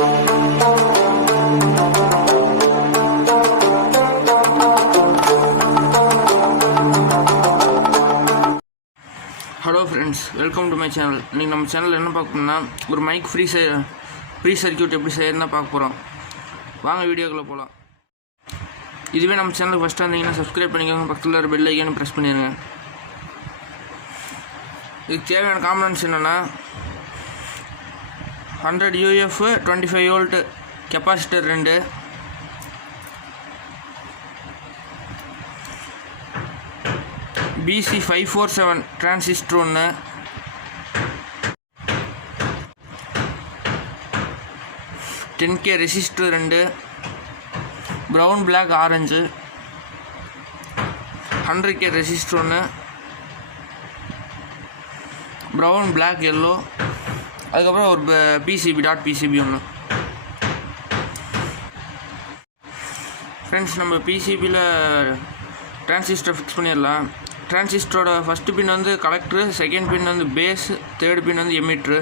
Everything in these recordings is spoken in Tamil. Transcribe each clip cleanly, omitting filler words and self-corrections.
Hello friends, welcome to my channel. இன்றைக்கி நம்ம சேனலில் என்ன பார்க்கணும்னா ஒரு மைக் ஃப்ரீ சர்க்யூட் எப்படி செய்யறதுனா பார்க்க போகிறோம். வாங்க வீடியோக்குள்ளே போகலாம். இதுவே நம்ம சேனலுக்கு ஃபஸ்ட்டாக இருந்தீங்கன்னா சப்ஸ்கிரைப் பண்ணிக்கோங்க, பக்கத்தில் ஒரு பெல் ஐக்கானு ப்ரெஸ் பண்ணிடுங்க. இதுக்கு தேவையான காம்பனன்ட்ஸ் என்னென்னா 100 UF 25 volt capacitor 2, BC547 transistor 1, $10K resistor 2, brown black orange 100K resistor 1, brown black yellow, அதுக்கப்புறம் ஒரு PCB ஒன்று. ஃப்ரெண்ட்ஸ், நம்ம PCBயில் டிரான்சிஸ்டர் ஃபிக்ஸ் பண்ணிடலாம். டிரான்சிஸ்டரோட ஃபஸ்ட்டு பின் வந்து கலெக்டரு, செகண்ட் பின் வந்து பேஸ், தேர்ட் பின் வந்து எமிட்ரு.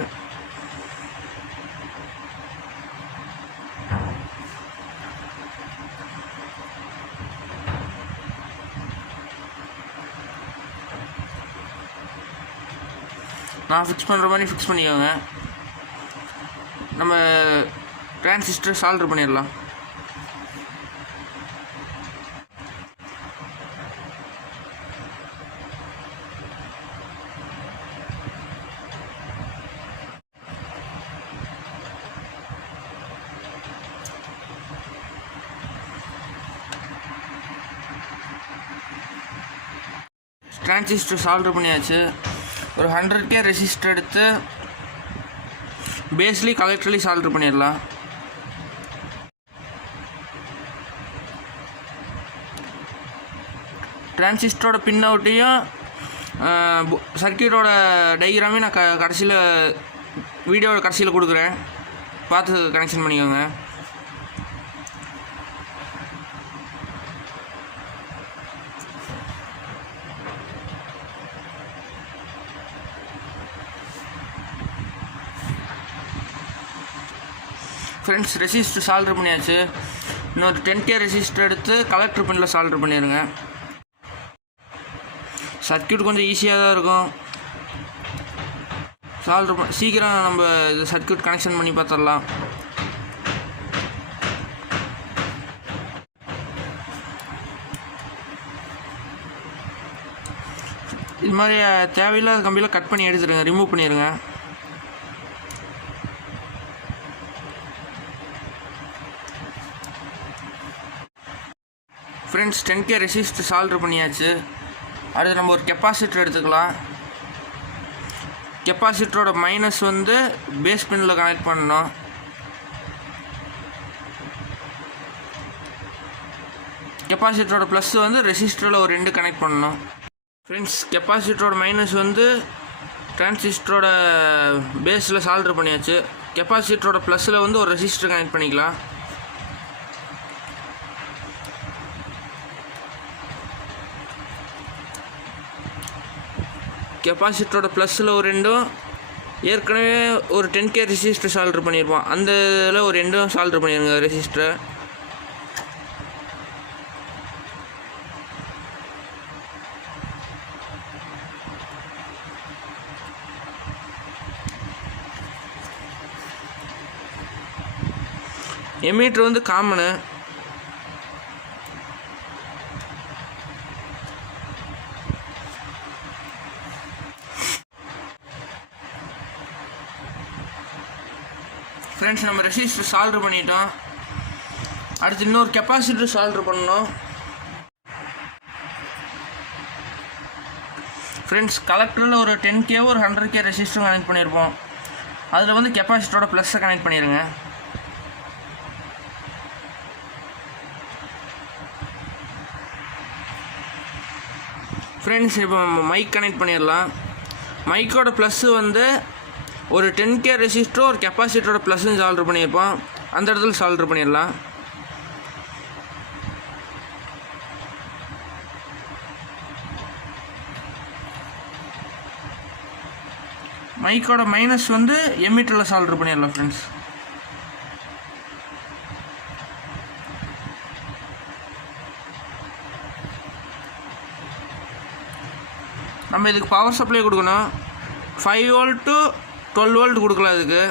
நான் ஃபிக்ஸ் பண்ணுற மாதிரி ஃபிக்ஸ் பண்ணிக்கோங்க. நம்ம டிரான்சிஸ்டர் சால்டர் பண்ணிடலாம். டிரான்சிஸ்டர் சால்டர் பண்ணியாச்சு. ஒரு 100K ரெசிஸ்டர் எடுத்து பேஸ்லி கலெக்டர்லி சால்டர் பண்ணிடலாம். டிரான்சிஸ்டரோட பின் அவுட்டையும் சர்க்யூட்டோட டயக்ராமே நான் கடைசியில் வீடியோட கடைசியில் கொடுக்குறேன், பார்த்து கனெக்ஷன் பண்ணிக்கோங்க. ஃப்ரெண்ட்ஸ், ரெசிஸ்டர் சால்டர் பண்ணியாச்சு. இன்னொரு 10K ரெசிஸ்டர் எடுத்து கலெக்டர் பின்னில் சால்டர் பண்ணிடுங்க. சர்க்யூட் கொஞ்சம் ஈஸியாக தான் இருக்கும். சீக்கிரம் நம்ம இது சர்க்யூட் கனெக்ஷன் பண்ணி பார்த்துடலாம். இது மாதிரி தேவையில்லாத கம்பியில் கட் பண்ணி எடுத்துடுங்க, ரிமூவ் பண்ணிடுங்க. ஃப்ரெண்ட்ஸ், 10K ரெசிஸ்டர் சால்டர் பண்ணியாச்சு. அடுத்து நம்ம ஒரு கெப்பாசிட்டர் எடுத்துக்கலாம். கெப்பாசிட்டரோட மைனஸ் வந்து பேஸ் பின்னில் கனெக்ட் பண்ணணும். கெப்பாசிட்டரோட ப்ளஸ் வந்து ரெசிஸ்டரில் ஒரு 2 கனெக்ட் பண்ணணும். ஃப்ரெண்ட்ஸ், கெப்பாசிட்டரோட மைனஸ் வந்து டிரான்சிஸ்டரோட பேஸில் சால்டர் பண்ணியாச்சு. கெப்பாசிட்டரோட ப்ளஸில் வந்து ஒரு ரெசிஸ்டர் கனெக்ட் பண்ணிக்கலாம். கெப்பாசிட்டரோட ப்ளஸில் ஒரு 2, ஏற்கனவே ஒரு 10K ரெசிஸ்டர் சால்டர் பண்ணியிருப்போம், அந்த இதில் ஒரு 2 சால்டர் பண்ணிடுங்க ரெசிஸ்டரை. எமீட்டர் வந்து காமனு. ஃப்ரெண்ட்ஸ், நம்ம ரெசிஸ்டர் சால்டர் பண்ணிட்டோம். அடுத்து இன்னொரு கெப்பாசிட்டர் சால்டர் பண்ணணும். ஃப்ரெண்ட்ஸ், கலெக்டரில் ஒரு 10K ஒரு 100K ரெசிஸ்டர் கனெக்ட் பண்ணியிருப்போம், அதில் வந்து கெப்பாசிட்டரோட ப்ளஸ்ஸை கனெக்ட் பண்ணிடுங்க. ஃப்ரெண்ட்ஸ், இப்போ மைக் கனெக்ட் பண்ணிடலாம். மைக்கோட ப்ளஸ்ஸு வந்து ஒரு 10K ரெசிஸ்டரும் ஒரு கெப்பாசிட்டரோட ப்ளஸ்ஸும் சால்டர் பண்ணியிருப்போம், அந்த இடத்துல சால்டர் பண்ணிடலாம். மைக்கோட மைனஸ் வந்து எமிட்டரில் சால்டர் பண்ணிடலாம். ஃப்ரெண்ட்ஸ், நம்ம இதுக்கு பவர் சப்ளை கொடுக்கணும். 5 வோல்ட் டு 12 வோல்ட் கொடுக்கலாம். இதுக்கு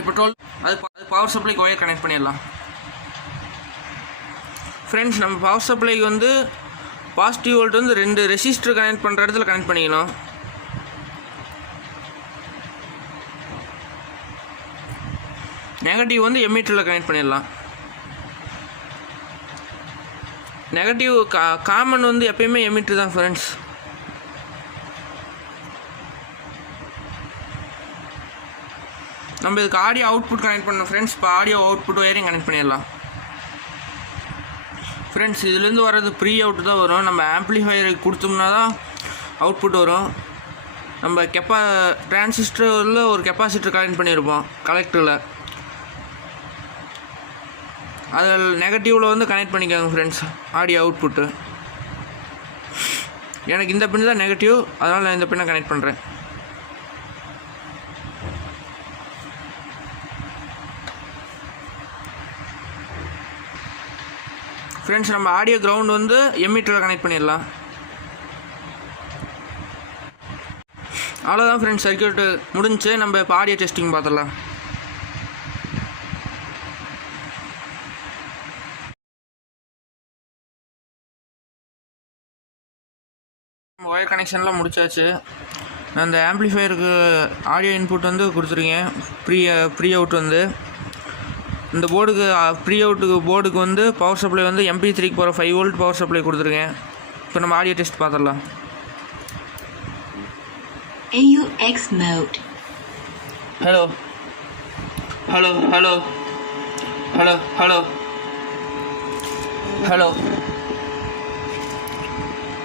இப்போ 12 அது பவர் சப்ளைக்கு ஒயர் கனெக்ட் பண்ணிடலாம். ஃப்ரெண்ட்ஸ், நம்ம பவர் சப்ளைக்கு வந்து பாசிட்டிவ் வோல்ட் வந்து 2 ரெசிஸ்டர் கனெக்ட் பண்ணுற இடத்துல கனெக்ட் பண்ணிக்கணும். நெகட்டிவ் வந்து எம்மீட்டரில் கனெக்ட் பண்ணிடலாம். நெகட்டிவ் காமன் வந்து எப்பயுமே எம்மீட்டர் தான் ஃப்ரெண்ட்ஸ். நம்ம இதுக்கு ஆடியோ அவுட்புட் கனெக்ட் பண்ணணும் ஃப்ரெண்ட்ஸ். இப்போ ஆடியோ அவுட்புட் ஒயரையும் கனெக்ட் பண்ணிடலாம். ஃப்ரெண்ட்ஸ், இதுலேருந்து வர்றது ப்ரீ அவுட் தான் வரும். நம்ம ஆம்ப்ளிஃபையருக்கு கொடுத்தோம்னா தான் அவுட்புட் வரும். நம்ம டிரான்சிஸ்டரில் ஒரு கெப்பாசிட்டர் கனெக்ட் பண்ணியிருப்போம் கலெக்டரில். அதில் நெகட்டிவில் வந்து கனெக்ட் பண்ணிக்கோங்க ஃப்ரெண்ட்ஸ் ஆடியோ அவுட்புட்டு. எனக்கு இந்த பின் தான் நெகட்டிவ், அதனால் நான் இந்த பின்னை கனெக்ட் பண்ணுறேன். ஃப்ரெண்ட்ஸ், நம்ம ஆடியோ கிரவுண்ட் வந்து எம்மீட்டரில் கனெக்ட் பண்ணிடலாம். அவ்வளோதான் ஃப்ரெண்ட்ஸ், சர்க்யூட்டு முடிஞ்சு. நம்ம இப்போ ஆடியோ டெஸ்டிங் பார்த்துடலாம். ஒயர் கனெக்ஷன்லாம் முடிச்சாச்சு. நான் இந்த ஆம்ப்ளிஃபையருக்கு ஆடியோ இன்புட் வந்து கொடுத்துருக்கேன். ப்ரீ அவுட் வந்து இந்த போர்டுக்கு போர்டுக்கு வந்து பவர் சப்ளை வந்து MP3க்கு போகிற 5 வோல்ட் பவர் சப்ளை கொடுத்துருக்கேன். இப்போ நம்ம ஆடியோ டெஸ்ட் பார்த்துடலாம். AUX mode. Hello hello hello hello hello hello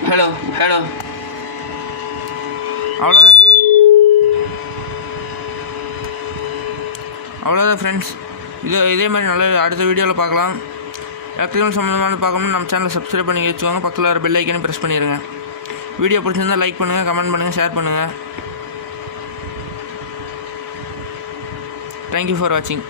hello hello அவ்வளோதான் ஃப்ரெண்ட்ஸ். இதே மாதிரி நல்ல அடுத்த வீடியோவில் பார்க்கலாம். எலக்ட்ரிக்கல் சம்மந்தமான பார்க்கணும்னு நம்ம சேனலை சப்ஸ்கிரைப் பண்ணி வச்சுக்கோங்க. பக்கத்தில் வர பெல் ஐக்கனையும் ப்ரெஸ் பண்ணிடுங்க. வீடியோ பிடிச்சிருந்தால் லைக் பண்ணுங்கள், கமெண்ட் பண்ணுங்கள், ஷேர் பண்ணுங்கள். தேங்க்யூ ஃபார் வாட்சிங்.